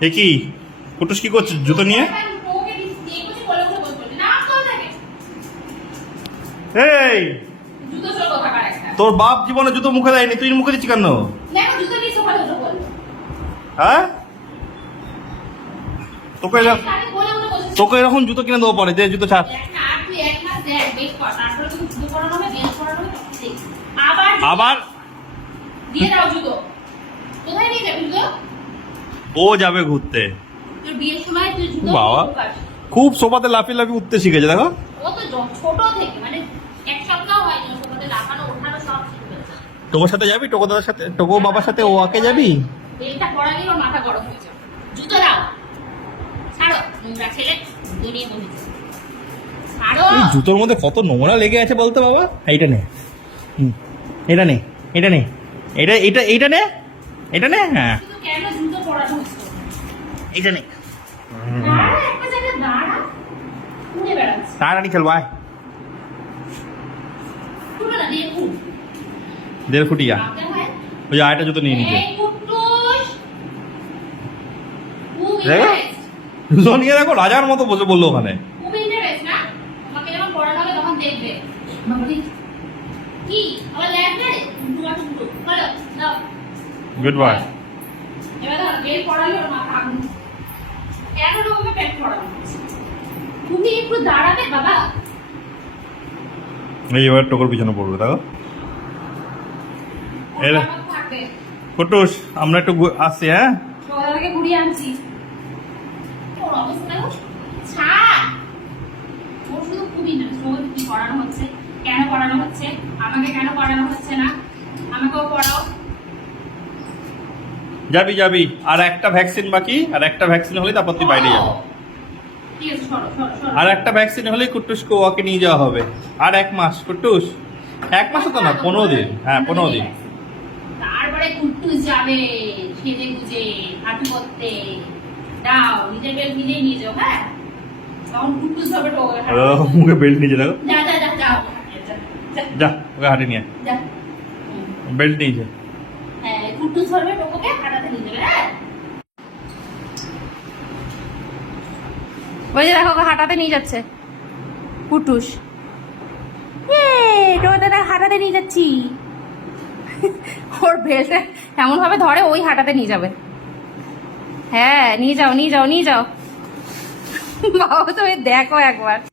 এ কি? কুটুস কি করছিস জুতো নিয়ে? দিয়ে এই! জুতো তোর বাপ জীবনে জুতো মুখে দেয়নি তুই মুখে দিচ্ছি কেন? জুতো হ্যাঁ? তোকে তোকে এরকম জুতো কিনে দেবো পরে যে জুতো ছাড়। আবার? না, আর তুই ও যাবে ঘুরতে। তোর বাবা। খুব সোফাতে লাফিয়ে লাফিয়ে উঠতে শিখেছে দেখো। মানে ওর সাথে যাবি? টোকো দাদার সাথে টোকো বাবার সাথে ও আকে যাবি? হয়ে এই জুতোর মধ্যে কত নোংরা লেগে আছে বলতো বাবা? এইটা নে। এটা নে এটা নে। এটা এটা এইটা নে এটা নে হ্যাঁ। এইটা নে। তাড়াতাড়ি খেলব, আয়। দেড় ফুটিয়া ওই আয়টা জুতো নিয়ে দেখো? নিয়ে দেখো, রাজার মতো বসে বলল ওখানে। গুড বাই এবার ধরো, বেল ওর মাথা আগুন। কেন তোমাকে পেট পড়ানো তুমি একটু দাঁড়াবে বাবা এই এবার টোকর পিছনে পড়বে দেখো রে। আমার একটু আসছি হ্যাঁ সকাল ঘুরিয়ে আনছি তোর অবস্থা ছাড়। ওর শুধু খুবই না রোজ কি পড়ানো হচ্ছে কেন পড়ানো হচ্ছে আমাকে কেন পড়ানো হচ্ছে না আমাকেও পড়াও যাবি যাবি। আর একটা ভ্যাকসিন বাকি আর একটা ভ্যাকসিন হলে তারপর তুই বাইরে যাব। আর একটা ভ্যাকসিন হলে কুট্টুসকে ওকে নিয়ে যাওয়া হবে। আর এক মাস কুট্টুস। এক মাস তো না পনেরো দিন। হ্যাঁ পনেরো দিন। তারপরে কুট্টুস যাবে সেজে গুজে হাঁটু করতে দাও নিজের বেল নিজেই নিয়ে যাও হ্যাঁ? তখন কুট্টুস হবে মুখে বেল্ট যা যা যা যা, যা, যা ওকে হাঁটে নিয়ে যা। বেল্ট নিয়েছে হ্যাঁ কুট্টুস ধরবে টোকোকে হাঁটাতে নিয়ে যাবে হ্যাঁ? ওই যে দেখো হাঁটাতে নিয়ে যাচ্ছে। কুটুস তোদের হাঁটাতে নিয়ে যাচ্ছি। ওর বেলটা এমন ভাবে ধরে, ওই হাঁটাতে নিয়ে যাবে। হ্যাঁ নিয়ে যাও নিয়ে যাও নিয়ে যাও। বাবা, তুমি দেখো একবার।